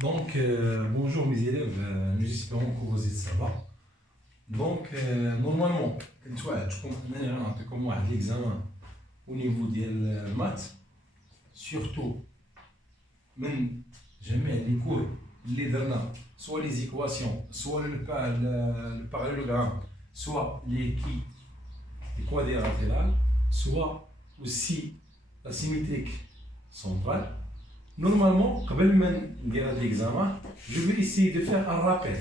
Donc, bonjour mes élèves, nous espérons que vous êtes ça va. Donc, normalement, كنت وعدتكم انني غنعطيكم واحد ليكزامان au niveau ديال المات سورتو من جميع لي كور اللي درنا سوا لي زيكواسيون سوا لو باراليلوغرام سوا لي كوادراتيرال سوا aussi la symétrique centrale. Normalement, قبل ما ندير هذا ليكزامان جو في اسيي دو فير ان رابيل.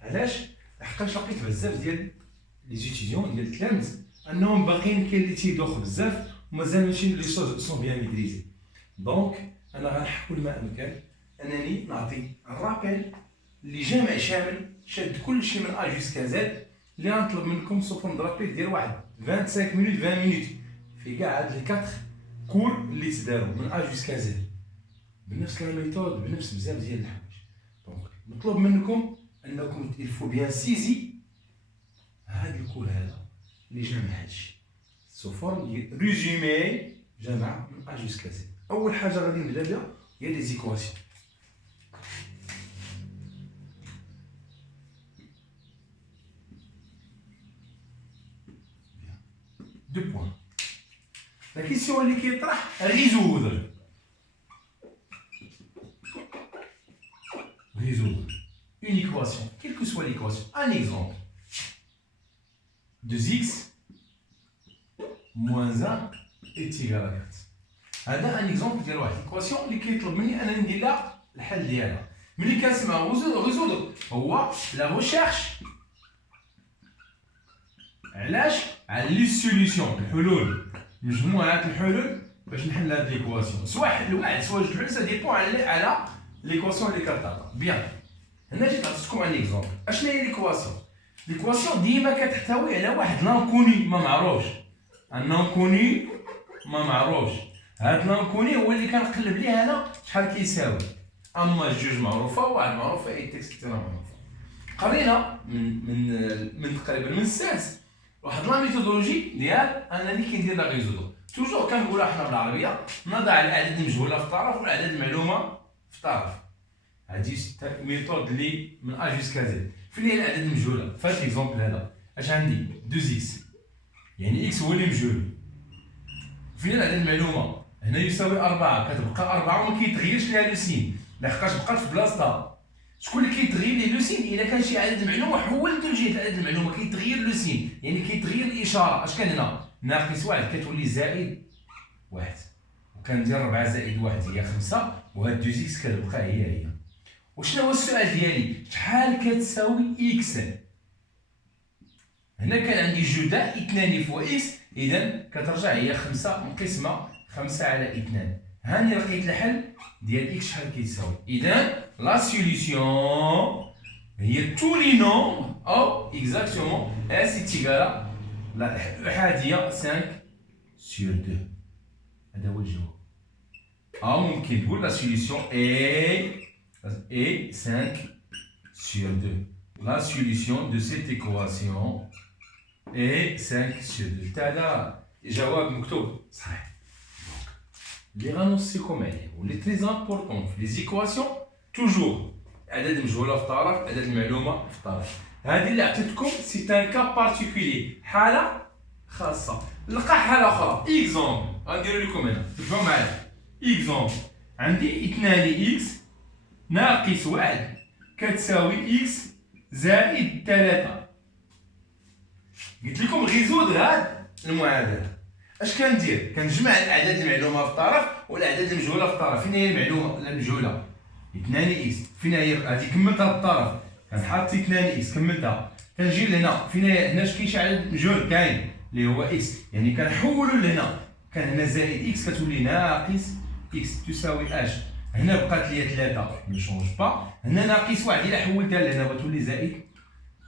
علاش؟ لحقاش لقيت بزاف ديال لي زيتيديون ديال التلامذ انهم باقيين كاين اللي تيدوخ بزاف ومازال ماشي لي شوز سون بيان ميتريزي. دونك انا غنحاول ما امكن انني نعطي الرابيل اللي جامع شامل شاد كل شيء من ا جوسكا زد اللي غنطلب منكم سوف نضربيل ديال واحد 25 مينوت 20 مينوت في كاع هاد لي 4 كور اللي تداروا من ا جوسكا زد بنفس لا ميثود بنفس بزاف ديال الحوايج. دونك نطلب منكم انكم الفو بيان سيزي هاد الكور هذا اللي جامع هادشي سو فورم ديال ريزومي جامع من ا جوسكا زد. اول حاجه غادي نبدا بها هي لي زيكواسيون. دو بوان لا كيسيون اللي كيطرح ريزودر une équation, quelle que soit l'équation. Un exemple. 2x moins 1 est égal à 4. هذا un exemple ديال واحد l'équation اللي كيطلب مني انا ندير لها الحل ديالها. ملي كنسمع résoudre هو la recherche علاش على لي سوليسيون الحلول مجموعه الحلول باش نحل هاد ليكواسيون سواء حل واحد سواء جوج حلول سا ديبون على ليكواسيون اللي كتعطى. بيان هنا جيت عطيتكم ان اكزومبل. اشنا هي ليكواسيون؟ ليكواسيون ديما كتحتوي على واحد لانكوني ما معروفش. ان لانكوني ما معروفش. هاد لانكوني هو اللي كنقلب ليه انا شحال كيساوي. اما جوج معروفه وواحد معروفه اي اكسترا معروفه. قرينا من تقريبا من السادس واحد لا ميثودولوجي ديال انني كندير لا ريزودو. توجور كنقولها حنا بالعربيه نضع الاعداد المجهوله في طرف والاعداد المعلومه في طرف. هادي ميثود اللي من ا جوسكا زد. فين هي الاعداد المجهوله؟ في هاد ليكزومبل هذا اش عندي 2x يعني x هو اللي مجهول. فين الاعداد المعلومه؟ هنا يساوي 4 كتبقى 4 وما كيتغيرش ليها لو سين لحقاش بقات في بلاصتها. شكون اللي كيتغير ليه لو سين؟ الا كان شي عدد معلومه حولته لجهه العدد المعلومه كيتغير لو سين يعني كيتغير الاشاره. اش كان هنا؟ ناقص 1 كتولي زائد 1 وكندير 4 زائد 1 هي 5 وهاد 2x كتبقى هي. وشنو هو السؤال ديالي؟ شحال كتساوي اكس؟ هنا كان عندي جداء 2 فوا اكس اذا كترجع هي 5 مقسمه 5 على 2. هاني لقيت الحل ديال اكس شحال كيتساوي. اذا لا سوليسيون هي تو لي نومبر او اكزاكتومون اس ايتيغالا لا احاديه 5 سور 2. هذا هو الجواب. او ممكن تقول لا سوليسيون est 5 sur 2. La solution de cette équation est 5 sur 2. هذا جواب مكتوب صحيح. اللي غنوصيكم عليه واللي تري امبورطون في لي زيكواسيون توجور اعداد المجهوله في طرف اعداد المعلومه في طرف. هذه اللي عطيتكم سي ان كا بارتيكولي حاله خاصه. نلقى حاله اخرى اكزومبل غنديرو لكم هنا تبعوا معايا. اكزومبل عندي 2 اكس ناقص 1 كتساوي اكس زائد 3. قلت لكم ريزود هاد المعادله. اش كندير؟ كنجمع الاعداد المعلومه في الطرف والاعداد المجهوله في الطرف. فين هي المعلومه المجهوله؟ 2 اكس. فين هي؟ هادي كملتها بالطرف كنحط 2 اكس كملتها. كنجي لهنا فين هي؟ هنا كاين شي عدد مجهول كاين اللي هو اكس يعني كنحولو لهنا. كان هنا زائد اكس كتولي ناقص اكس تساوي اش. هنا بقات ليا 3 ما شونج با. هنا ناقص 1 الا حولتها لهنا غتولي زائد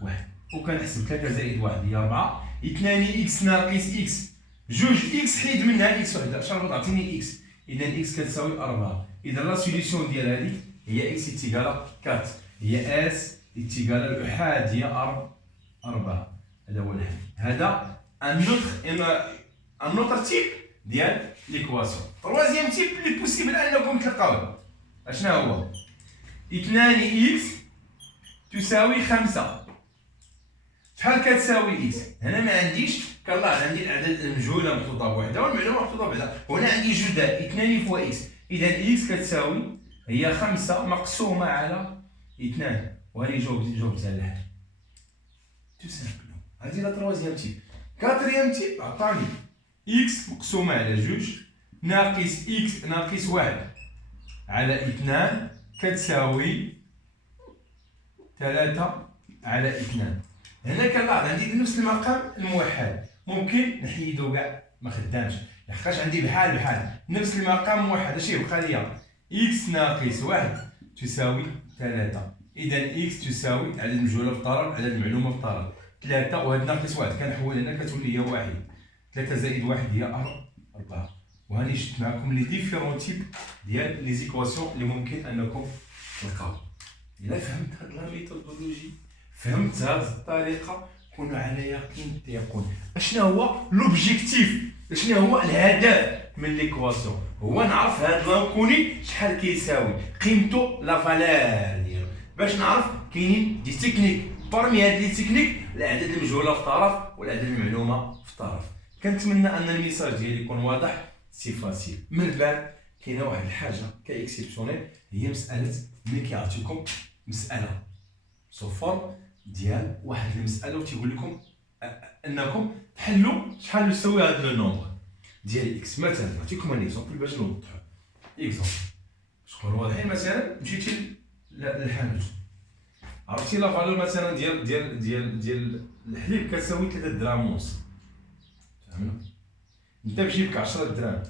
1 وكنحسب 3 زائد 1 هي 4. 2 اكس ناقص اكس جوج اكس حيد منها اكس وحده شحال غتعطيني اكس. اذا اكس كتساوي 4. اذا لا سوليسيون ديال هذيك هي اكس ايتيغالا 4 هي اس ايتيغالا الاحاديه 4. هذا هو الحل. هذا ان اوتر تيب ديال ليكواسيون. troisième type اللي بوسيبل انكم تلقاوه اشنا هو؟ 2 إكس تساوي 5. شحال كتساوي إكس؟ هنا ما عنديش كنلاحظ عندي الأعداد المجهولة محطوطة بوحدها والمعلومة محطوطة بوحدها، وهنا عندي جوج دال 2 فوا إكس، إذا إكس كتساوي هي 5 مقسومة على 2، وهاني جاوبتها الحل. تو سامبلوم. هادي لا تروازيام تيب. كاتريام تيب عطاني إكس مقسومة على جوج ناقص إكس ناقص 1 على 2 كتساوي 3 على 2. هنا كنلاحظ عندي نفس المقام الموحد، ممكن نحيدو كاع ما خدامش لحقاش عندي بحال نفس المقام موحد. اش يبقى ليا؟ إكس ناقص 1 تساوي 3. إذا إكس تساوي عدد المجهولة في الطرف عدد المعلومة في الطرف 3، وهاد ناقص 1 كنحول هنا كتولي هي 1. 3 زائد 1 هي 4. وهاني شفت معكم لي ديفيرون تيب ديال لي زيكواسيون اللي ممكن انكم تلقاو. الا فهمت هاد لا ميثودولوجي، فهمت هاد الطريقه، كونوا على يقين تيقون. اشنا هو لوبجيكتيف، اشنا هو الهدف من ليكواسيون؟ هو نعرف هاد لانكوني شحال كيساوي، قيمته لا فالور ديالو، باش نعرف كاينين دي تكنيك. بارمي هاد لي تكنيك الاعداد المجهوله في طرف والاعداد المعلومه في طرف. كنتمنى ان الميساج ديالي يكون واضح. سي فاسيل. من بعد كاينه واحد الحاجه كاكسبسيونيل، هي مساله ملي كيعطيكم مساله سو فورم ديال واحد المساله وتيقول لكم انكم تحلوا شحال يساوي هذا لو نومبر ديال اكس. مثلا نعطيكم ان اكزومبل باش نوضحوا اكزومبل شكون واضحين. مثلا مشيتي للحانوت، عرفتي لا فالور مثلا ديال الحليب كتساوي 3 دراهم ونص، فهمنا؟ انت بجيبك 10 دراهم،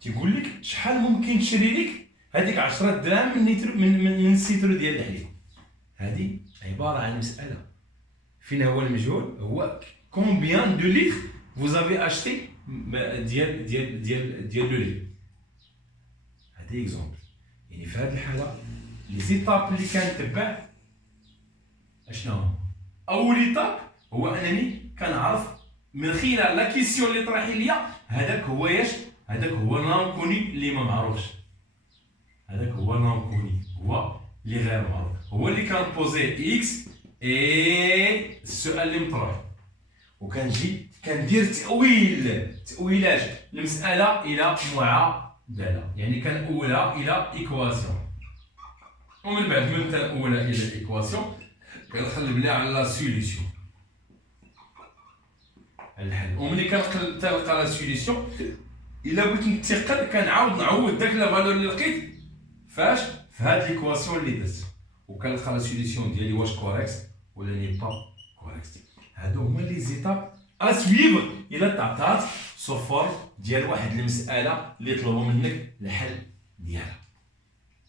تيقول لك شحال ممكن تشري لك هذيك 10 دراهم من السيترو ديال الحليب. هذه عباره عن مساله فين هو المجهول، هو كومبيان دو لتر فوزافي اشتي ديال لو لي. هذا اكزومبل. يعني في هذه الحاله لي زيتاب اللي كنتبع اشنو هما؟ اول ايتاب هو انني كنعرف من خلال لا كيسيون اللي طرحي ليا هذاك هو هذاك هو لانكوني اللي ما معروفش، هذاك هو لانكوني هو اللي غير معروف، هو اللي كان بوزي اكس اي السؤال اللي مطروح، وكنجي كندير تاويلات المساله الى معادله، يعني كنأولها الى ايكواسيون، ومن بعد من تنأولها الى ايكواسيون كنقلب ليها على لا سوليسيون الحل. وملي كنلقى لا سوليسيون الا بغيت نتقل كنعاود نعوض داك لا فالور اللي لقيت فاش في هاد ليكواسيون اللي درت، وكنلقى لا سوليسيون ديالي واش كوريكت ولا ني با كوريكت. هادو هما لي زيتاب ا سويفر الا تعطات سو فورم ديال واحد المساله اللي طلبوا منك الحل ديالها.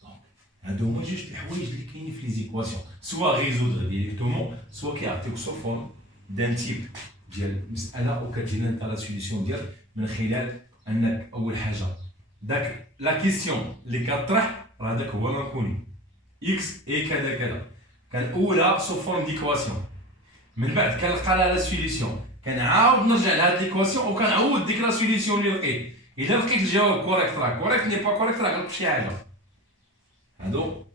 دونك هادو هما جوج الحوايج اللي كاينين في لي زيكواسيون، سوا ريزودر ديريكتومون سوا كيعطيوك سو فورم دان تيب ديال مساله وكتجينا انت لا سوليسيون ديال من خلال انك اول حاجه داك لا كيسيون اللي كطرح راه داك هو لانكوني اكس اي كذا كذا، كنقولها سو فورم ديكواسيون، من بعد كنلقى لها لا سوليسيون، كنعاود نرجع لهاد ليكواسيون وكنعوض ديك لا سوليسيون اللي لقيت. اذا لقيت الجواب كوريكت راه كوريكت، ني با كوريكت راه غلط شي حاجه. هادو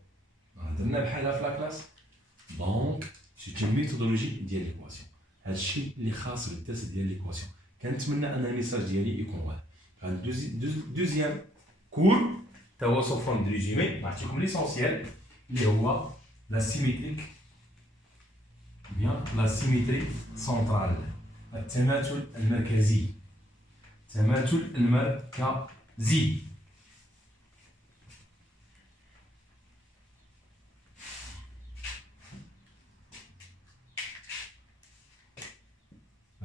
درنا بحالها في لا كلاس. دونك سيت اون ميثودولوجي ديال ليكواسيون، هادشي اللي خاص بالدرس ديال ليكواسيون. كنتمنى ان الميساج ديالي يكون واضح. دوزيام كور تا هو سو فورم دو ريزومي، نعطيكم ليسونسيال اللي هو لا سيميتريك بيان لا سيميتري سنترال، التماثل المركزي، التماثل المركزي.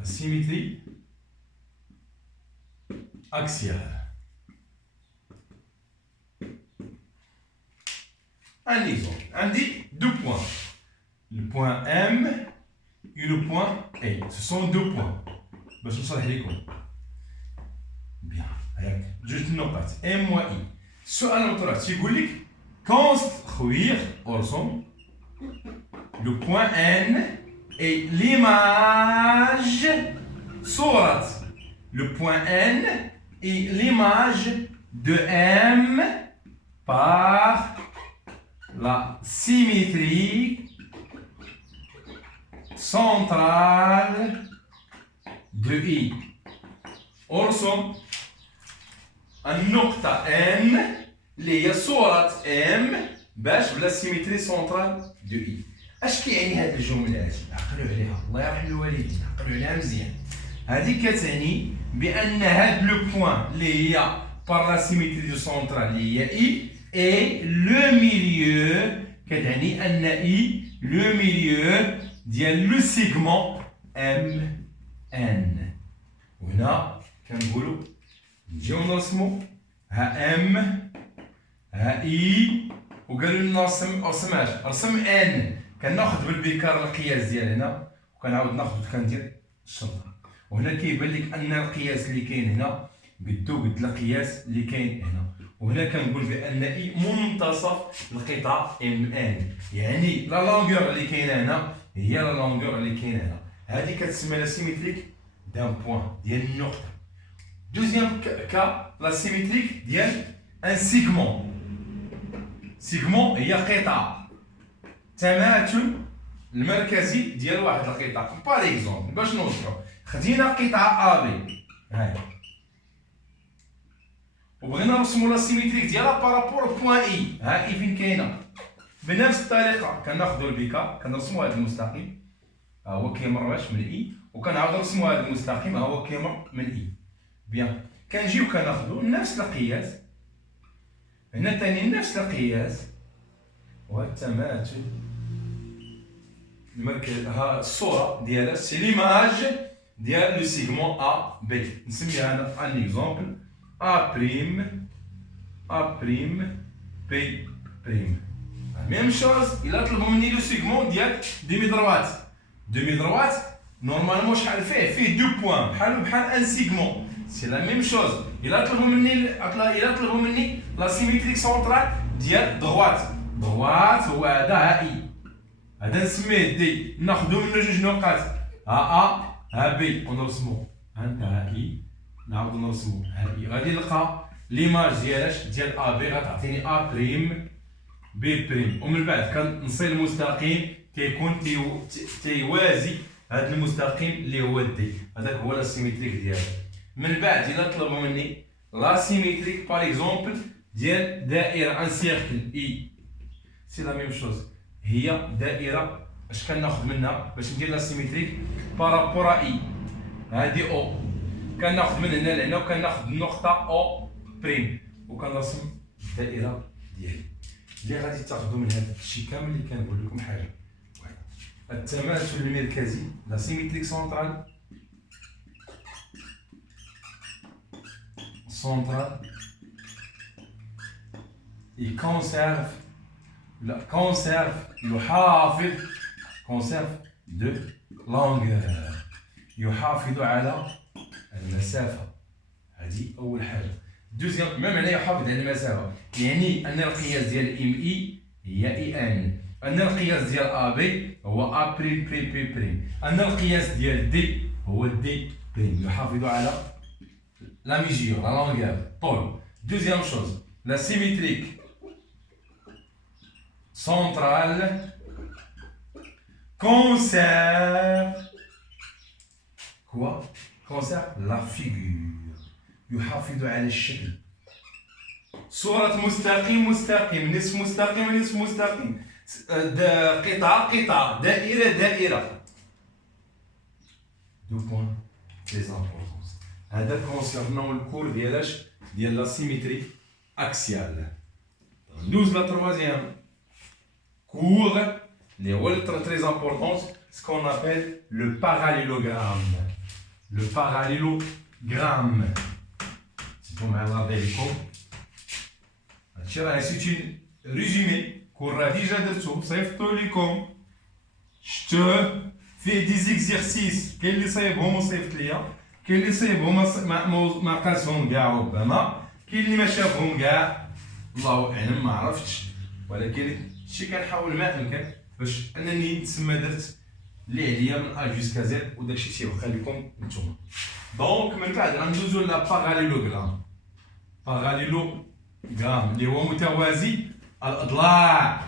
la symétrie axiale. Un exemple. On dit deux points. Le point M et le point A. Ce sont deux points. باش نشرح لكم. Bien. Juste une note. M moins I. السؤال المطروح تيقول لك construire ensemble le point N et l'image صورة le point N et l'image de M par la symétrie centrale de I. ارسم النقطة M اللي هي صورة M باش بلا سيمتري سونترال دو إي. اش كيعني هاد الجملة هادي؟ عقلوا عليها، الله يرحم الوالدين، عقلوا عليها مزيان. هادي كتعني بأن هاد لو بوان اللي هي بار لا سيمتري دو سونترال اللي هي إي اي لو ميليو، كتعني أن إي لو ميليو ديال لو سيغمون M N. وهنا كنقولوا نجيو نرسمو ها ام ها اي وقالوا لنا رسم ان. كناخذ بالبيكار القياس ديال هنا وكنعاود ناخذ كندير الشنطه. وهنا كيبان لك ان القياس اللي كاين هنا قدو قد القياس اللي كاين هنا. وهنا كنقول بان اي منتصف القطعه ام ان، يعني لا لونغور اللي كاينه هنا هي لا لونغور اللي كاينه هنا. هذه كتسمى لا سيمتريك دان بوان ديال النقطه. دوزيام كا لا سيمتريك ديال ان سيغمون. سيغمون هي قطعه تماثل المركزي ديال واحد القطعه. باغ اكزومبل باش نوضحو، خدينا قطعه ا بي هاي وبغينا نرسمو لا سيمتريك ديالها بارابور بوان اي. ها اي فين كاينه؟ بنفس الطريقه كناخدو البيكا كنرسمو هذا المستقيم ها هو كيمر باش من اي، وكنعاود نرسمو هذا المستقيم ها هو كيمر من اي. بيان كنجيو كناخدو نفس القياس هنا تاني نفس القياس وهاد التماثل المركز. ها الصوره ديالها سي ليماج ديال لو سيغمون ا بي. نسميها انا ان اكزومبل ا بريم بي بريم. ميم شوز الا طلبوا مني لو سيغمون ديال ديمي دروات نورمالمون شحال فيه دو بوان بحال ان سيغمون. سي لا ميم شوز الا طلبوا مني لا سيمتريك سونترال ديال دروات هو هذا ها اي، هذا نسميه دي. ناخذو منه جوج نقاط ها ا ها بي ونرسمو ها اي، نعاودو نرسمو ها اي. غادي نلقى ليماج ديال ا بي غتعطيني ا بريم بي بريم. ومن بعد كنصل المستقيم كيكون تيوازي هذا المستقيم اللي هو دي. هذاك هو لا سيمتريك ديالو. من بعد الا طلبوا مني لا سيمتريك باغ اكزومبل ديال دائره ان سيركل اي، سي لا ميم شوز. هي دائره اش كناخذ منها باش ندير لا سيمتريك بارابور اي؟ هادي او كناخذ من هنا لهنا وكناخذ النقطه او بريم وكنرسم الدائره ديالي اللي غادي تاخذوا من هذا الشيء كامل اللي كنقول لكم حاجه واحده. التماثل المركزي لا سيمتريك سونترال il conserve de longueur. يحافظ على المسافة. هذه أول حاجة. دوزيام ما معنى يحافظ على المسافة؟ يعني أن القياس ديال ام اي هي اي ان، أن القياس ديال ا بي هو ا بريم بي بريم، أن القياس ديال دي هو دي بريم. يحافظ على la mesure, la longueur, طول. Deuxième chose, la symétrique centrale conserve quoi? Conserve la figure. يحافظ على الشكل. صورة مستقيم نصف مستقيم قطعة دائرة. Deux points très importants. هذا كونسيرنون الكور ديال لا سيمتري اكسيال. ندوز لا تروازيام كور اللي هو تري امبورطون سكون ابل لو باراليلوغرام. لو باراليلوغرام سيتو معنا ديالكم هادشي راه سيتي ريزومي كور راه ديجا درتو صيفطو ليكم شفتوه فيه دي زيكزيرسيس كاين اللي صايبهم وصيفط ليا، كاين اللي صايبهم ما قاسهم كاع ربما، كاين اللي ما شافهم كاع الله اعلم ما عرفتش، ولكن هادشي كنحاول ما امكن باش انني نتسمى درت اللي عليا من ا جوسكا زد وداكشي تيبقى لكم نتوما. دونك من بعد غندوزو لا باراليلوغرام اللي هو متوازي الاضلاع.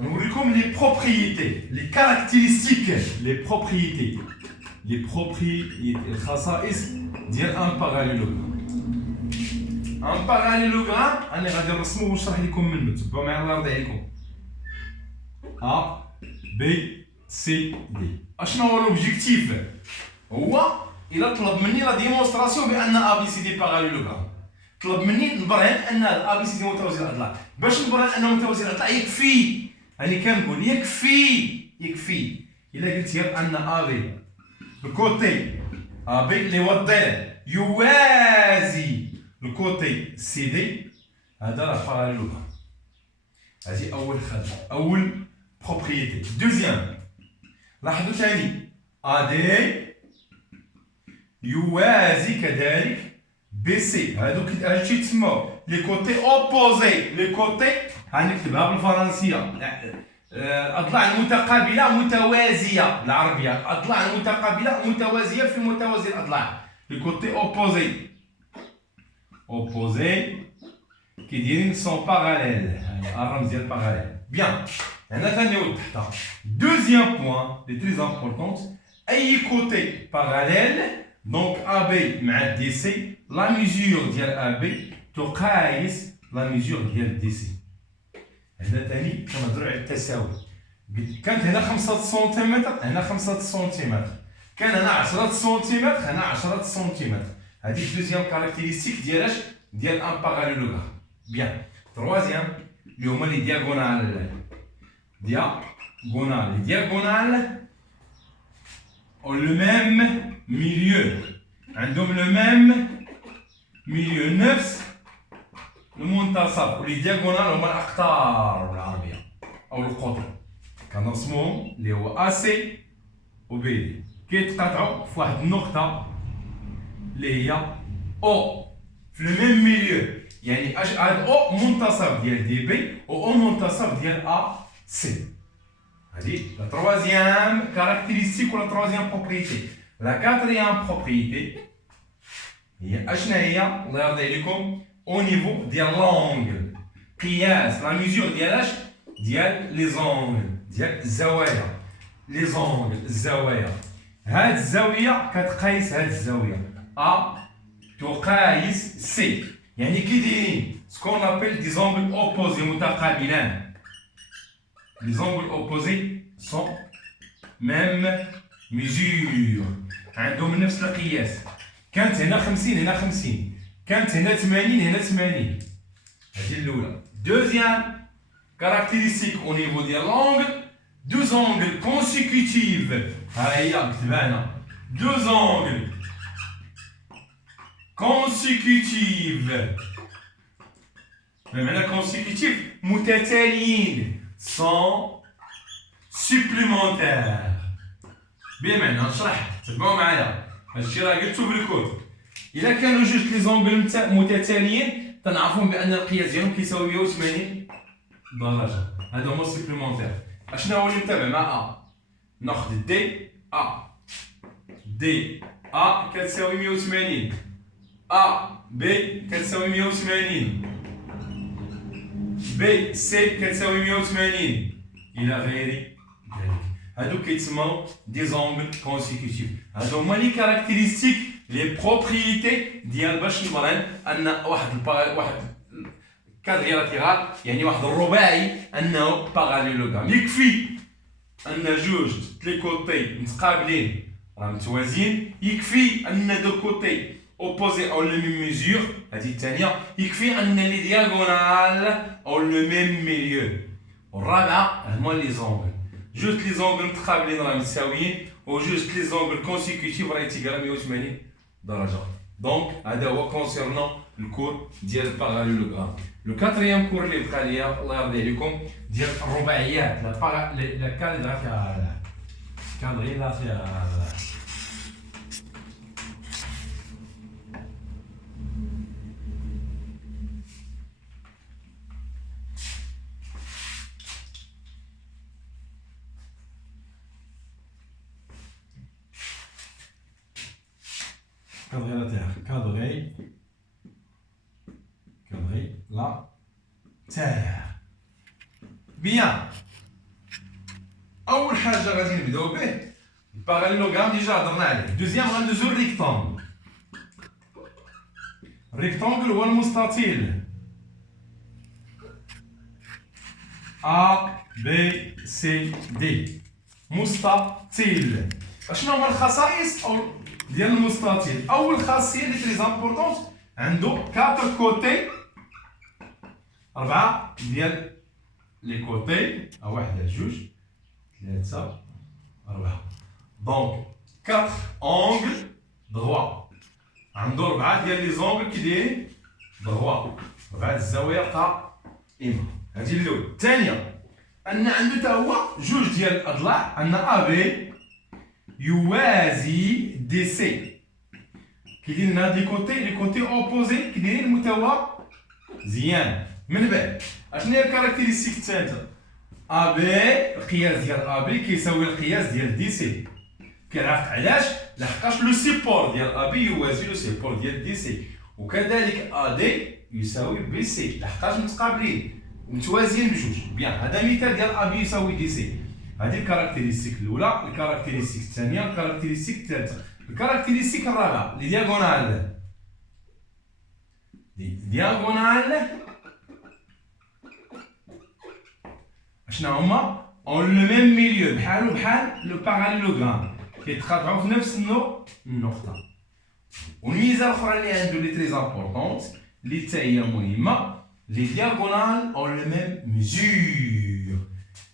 نوريكم les propriétés, les caractéristiques, les propriétés الخصائص ديال ان باراليلوغرام. ان باراليلوغرام انا غادي نرسمو ونشرح لكم منه، تبعوا معايا الله يرضي عليكم. A B C D. اشنو هو لوبجيكتيف؟ هو الا طلب مني لا ديمونستراسيون بان A B C D باراليلوغرام، طلب مني نبرهن ان A B C D متوازي الاضلاع. باش نبرهن انه متوازي الاضلاع يكفي، راني كنقول يكفي الا قلت غير ان A B الكوتي A B اللي هو الضلع يوازي الكوتي سي دي، هذا راه باراليلوغرام. هذه اول خدمه، اول بروبريتي. دوزيام، لاحظوا ثاني ا دي يوازي كذلك بي سي. هادو تيتسموا لي كوتي اوبوزي، لي كوتي غنكتبها بالفرنسيه، الاضلاع المتقابله متوازيه بالعربيه، الاضلاع المتقابله متوازيه في متوازي الاضلاع، لي كوتي اوبوزي كي دايرين سون باراليل، الرمز ديال باراليل. بيان، هنا ثاني تحتها دوزيام بوين لي تري امبورطونت، اي كوتي باراليل دونك ا بي مع دي سي، لا ميزور ديال ا بي تقايس لا ميزور ديال دي سي. هنا ثاني كنهضروا على التساوي، كانت هنا 5 سنتيمتر، هنا 5 سنتيمتر، كان هنا 10 سنتيمتر، هنا 10 سنتيمتر. هذه الدوزيام كاركتيرستيك ديال ديال ان باراليلوغرام. بيان. تروازيام اللي هما لي دياغونال. لي دياغونال ont le même milieu، عندهم le même milieu، نفس المنتصف. ولي دياغونال هما الاقطار بالعربيه او القطر، كنرسموهم اللي هو ا سي و بي دي، كيتقاطعوا في واحد النقطه اللي هي او في لو ميم ميليو. يعني هاد او منتصف ديال دي بي و او منتصف ديال ا سي. هذه لا تروازيام كاركتيرستيك ولا تروازيام بروبريتي. لا كاتريام بروبريتي هي اشنا هي؟ الله يرضي عليكم، او نيفو ديال لونغل، قياس لا ميزور ديال ديال لي زونغل، ديال الزوايا، لي زونغل الزوايا. هاد الزاويه كتقايس هاد الزاويه ا تقايس سي، يعني كي دايرين سكون ابل دي زونغل اوبوزي متقابلان. لي زونغل اوبوزي سون ميم ميزور، عندهم نفس القياس. كانت هنا 50 هنا 50، كانت هنا 80 هنا 80. هذه الاولى. دوزيام كاركتيرستيك او نيفو ديال لونغل، دو زونغل كونسيكوتيف. ها هي كتبها هنا، دو زونغل consécutif. بمعنى consécutif متتاليين sans supplémentaire. بمعنى نشرح، تبعوا معايا هادشي راه قلتو في الكود. الا كانوا جوج لي زونغل متتاليين تنعرفوا بان القياس ديالهم كيساوي 180 درجه، هادو هما سوبليمونتير. اشنا هو اللي متابع مع ا؟ ناخذ دي ا كتساوي 180، A B كتساوي 180، B C كتساوي 180 إلى غير ذلك. هادو كيتسموا دي زونغل كونسيكوتيف. هادو هما لي كاركتيرستيك لي بروبريتي ديال باش نبرهن ان واحد كادريلاتيرال، يعني واحد الرباعي انه باراليلوغرام. يكفي ان جوج لي كوتي متقابلين راه متوازيين، يكفي ان دو كوتي opposé au le même mesure. هذه الثانية، يكفي أن لي دياغونال أو لو ميم ميليو. والرابعة هما لي زونغل، جوج لي زونغل متقابلين راه متساويين، وجوج لي زونغل كونسيكوتيف راه يتيكالا 180 درجة. دونك هذا هو كونسيرنون الكور ديال الباراليلوغرام. لو كاتريام كور اللي بقى ليا الله يرضي عليكم ديال الرباعيات، لا كادريلاتيرال. cadrer la terre. Bien. اول حاجه غادي نبداو به الباراليلوغرام ديجا هضرنا عليه. دوزيام غندوزو الريكتانغل. الريكتانغل هو المستطيل A B C D. مستطيل. شنو هما الخصائص ديال المستطيل؟ اول خاصيه اللي تري امبورطونت عنده 4 كوتي، 4 ديال لي كوتي، واحد جوج ثلاثه 4. دونك 4 اونغل دروا، عنده 4 ديال لي زونغل كي دايرين دروا، 4 الزوايا قائمه. هذه الاولى. الثانيه ان عنده حتى هو جوج ديال الاضلاع، ان ا بي يوازي دي سي، كيدير لنا دي كوتي لي كوتي اوبوزي كيدايرين متوازيان. من بعد اشنو هي الكاركتيرستيك الثالثه؟ ا بي القياس ديال ا بي كيساوي القياس ديال دي سي. كنعرف علاش؟ لحقاش لو سيبور ديال ا بي يوازي لو سيبور ديال دي سي، وكذلك ا دي يساوي بي سي لحقاش متقابلين متوازيين بجوج. بيان، هذا مثال ديال ا بي يساوي دي سي. هذه الكاركتيرستيك الاولى. الكاركتيرستيك الثانيه، الكاركتيرستيك الثالثه، الكاركتيرستيك الرابعه لي دياغونال. دياغونال اشنا هما؟ اون لو ميم ميليو، بحالو بحال لو باراليلوغرام، كيتقاطعوا في نفس النقطه. والميزه الاخرى اللي عنده لي تري امبورطونت اللي حتى هي مهمه، لي دياغونال اون لو ميم ميزور.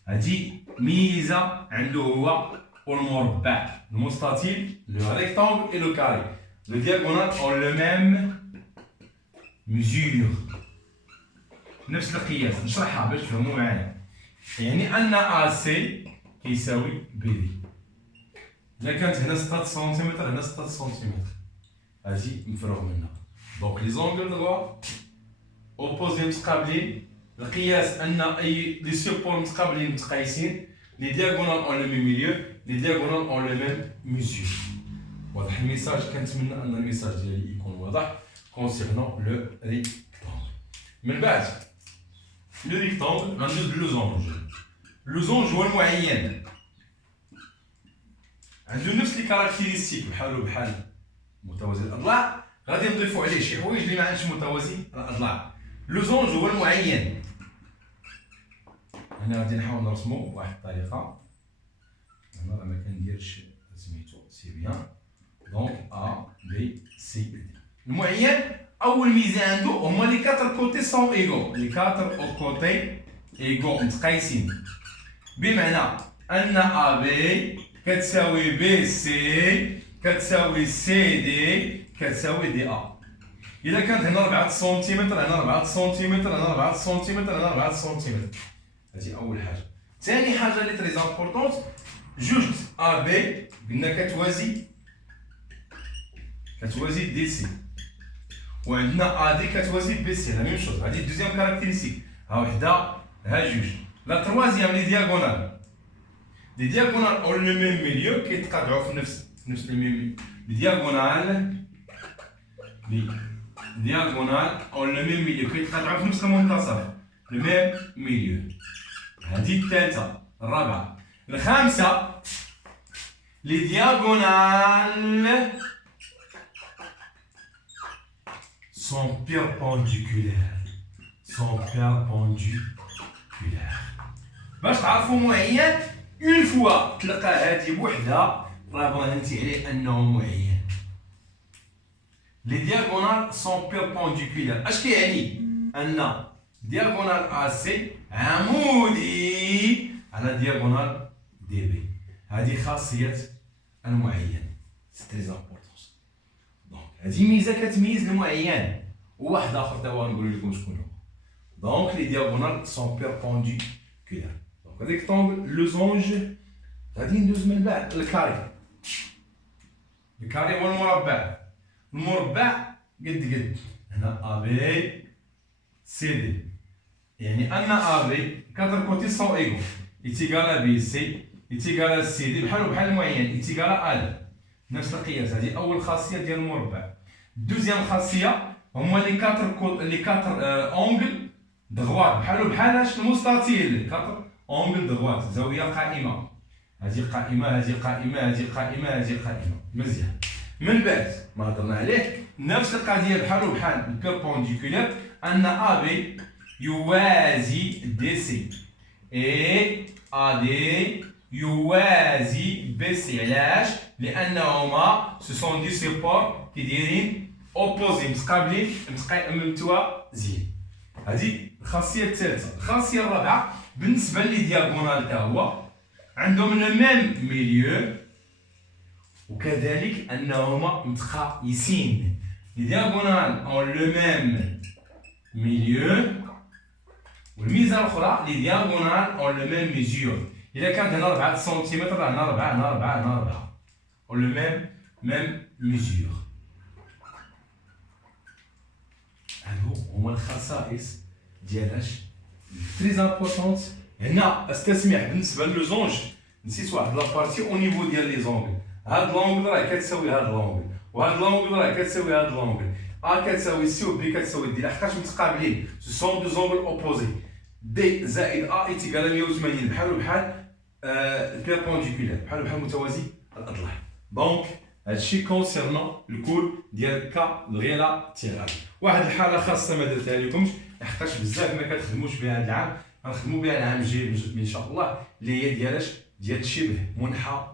هذه ميزه عنده هو والمربع، المستطيل لو ريكتانغل اي لو كاري. لو دياغونال اون لو ميم ميزور، نفس القياس. نشرحها باش تفهموا معايا. يعني ان ا سي كيساوي بي دي. اذا كانت هنا 6 سنتيمتر هنا 6 سنتيمتر، هذه مفروغ منها. دونك لي زونغل دروا اوبوزي متقابلين، القياس ان اي لي سيبور متقابلين متقايسين، لي دياغونال اون لو ميم ميليو، لي دياغونال اون لو ميم ميزور. واضح الميساج؟ كنتمنى ان الميساج ديالي يكون واضح كونسيرنون لو ريكتانغل. من بعد لو ريكتانغل غندوز لوزونج. لوزونج هو المعين، عنده نفس لي كاركتيرستيك بحالو بحال متوازي الاضلاع. غادي نضيفوا عليه شي حوايج اللي ما عندش متوازي الاضلاع. لوزونج هو المعين. هنا غادي نحاول نرسمو بواحد الطريقه. هنا راه ما كنديرش سميتو سي بيان. دونك ا بي سي دي. المعين اول ميزه عنده هما لي 4 كوتي سون ايغو، لي 4 كوتي ايغو متقايسين، بمعنى ان ا بي كتساوي بي سي كتساوي سي دي كتساوي دي ا. اذا كانت هنا 4 سنتيمتر، هنا 4 سنتيمتر، هنا 4 سنتيمتر، هنا 4 سنتيمتر. هذه اول حاجه. ثاني حاجه اللي تري امبورطونت، جوج ا بي قلنا كتوازي دي سي، وعندنا ا دي كتوازي بي سي. لا ميم شوز. هذه الدوزيام كاركتيرستيك. ها وحده ها جوج. لا تروازيام لي دياغونال. لي دياغونال اون لو ميم ميليو كيتقاطعوا في نفس لو ميم. لي دياغونال اون لو ميم ميليو كيتقاطعوا في نفس المنتصف، لو ميم ميليو. هذه الثالثه. الرابعه. الخامسه لي دياغونال sont perpendiculaires. باش تعرفوا معين اون فوا تلقى هذه بوحدها راه برهنتي عليه انه معين. لي دياغونال سون بيربونديكولار. اش كيعني؟ ان دياغونال ا سي عمودي على دياغونال دي بي. هذه خاصيه المعين، سي تري امبورطون. دونك هذه ميزه كتميز المعين. وواحد اخر تا هو نقول لكم شكون هو. دونك لي دياغونال سون بيربونديكولار. دونك ريكتانغل لوزونج. غادي ندوز من بعد الكاري. الكاري هو المربع. المربع قد هنا ا بي سي دي، يعني ان ا بي 4 كوتي سون ايغو ايتيغال بي سي ايتيغال سي دي بحال المعين ايتيغال ا دي. نفس القياس. هذه اول خاصيه ديال المربع. دوزيام خاصيه هما لي 4 اونغل دغوات بحال المستطيل. 4 اونغل دغوات، زاويه قائمه. هذه قائمة هذه قائمة هذه قائمة هذه قائمة. مزيان. من بعد ما هضرنا عليه نفس القضية بحال البيربونديكولار أن أ بي يوازي دي سي إي أ دي يوازي بي سي. علاش؟ لأنهما سو سون دي سيبور كي دايرين أوبوزي متقابلين متوازيين. هذه الخاصية الثالثة. الخاصية الرابعة بالنسبة لي دياغونال تا هو عندهم لو ميم ميليو وكذلك أنهما متقايسين. لي دياغونال اون لو ميم ميليو والميزة الأخرى لي دياغونال اون لو ميم ميزور. إذا كانت هنا 4 سنتيمتر هنا 4 هنا 4 هنا 4 اون لو ميم ميزور. هادو هما الخصائص ديالاش تري امبورطونت. هنا استسمح بالنسبة لو زونج نسيت واحد لابارتي او نيفو ديال لي زونغل. هاد لونغل راه كتساوي هاد لونغل وهاد لونغل راه كتساوي هاد لونغل. ا كتساوي سي و بي كتساوي دي لحقاش متقابلين سو سون دو زونغل اوبوزي. دي زائد ا ايتيكال 180 بحال البيربونديكولار بحال متوازي الاضلاع. دونك هادشي كونسيرنون الكول ديال كا ريلاتيرال. واحد الحاله خاصه ما درتها لكمش لحقاش بزاف ما كتخدموش بها هاد العام، غنخدموا بها العام الجاي ان شاء الله، اللي هي ديالاش ديال شبه منحرف.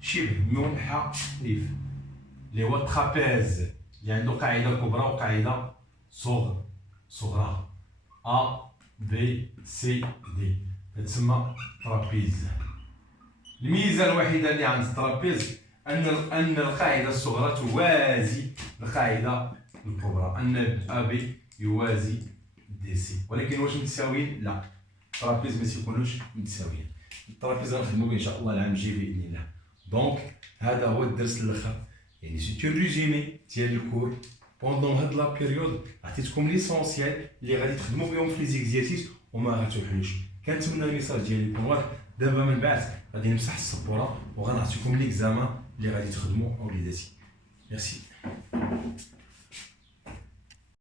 شبه منحرف اللي هو الترابيز اللي عنده قاعده كبرى وقاعده صغرى ا بي سي دي تسمى ترابيز. الميزه الوحيده اللي عند الترابيز ان القاعده الصغرى توازي القاعده الكبرى، ان ا بي يوازي دي سي. ولكن واش متساويين؟ لا، الترابيز ما تيكونوش متساويين. الترابيز غنخدمو به ان شاء الله العام الجاي باذن الله. دونك هذا هو الدرس الاخر، يعني سي ان ريزومي ديال الكور بوندون هاد لا بيريود. عطيتكم ليسونسيال اللي غادي تخدموا بهم في لي زيكزيرسيس وما غاتوحلوش. كنتمنى الميساج ديالي يكون واضح. دابا من بعد غادي نمسح السبوره وغنعطيكم ليكزامان اللي غادي تخدموا اوليداتي. ميرسي.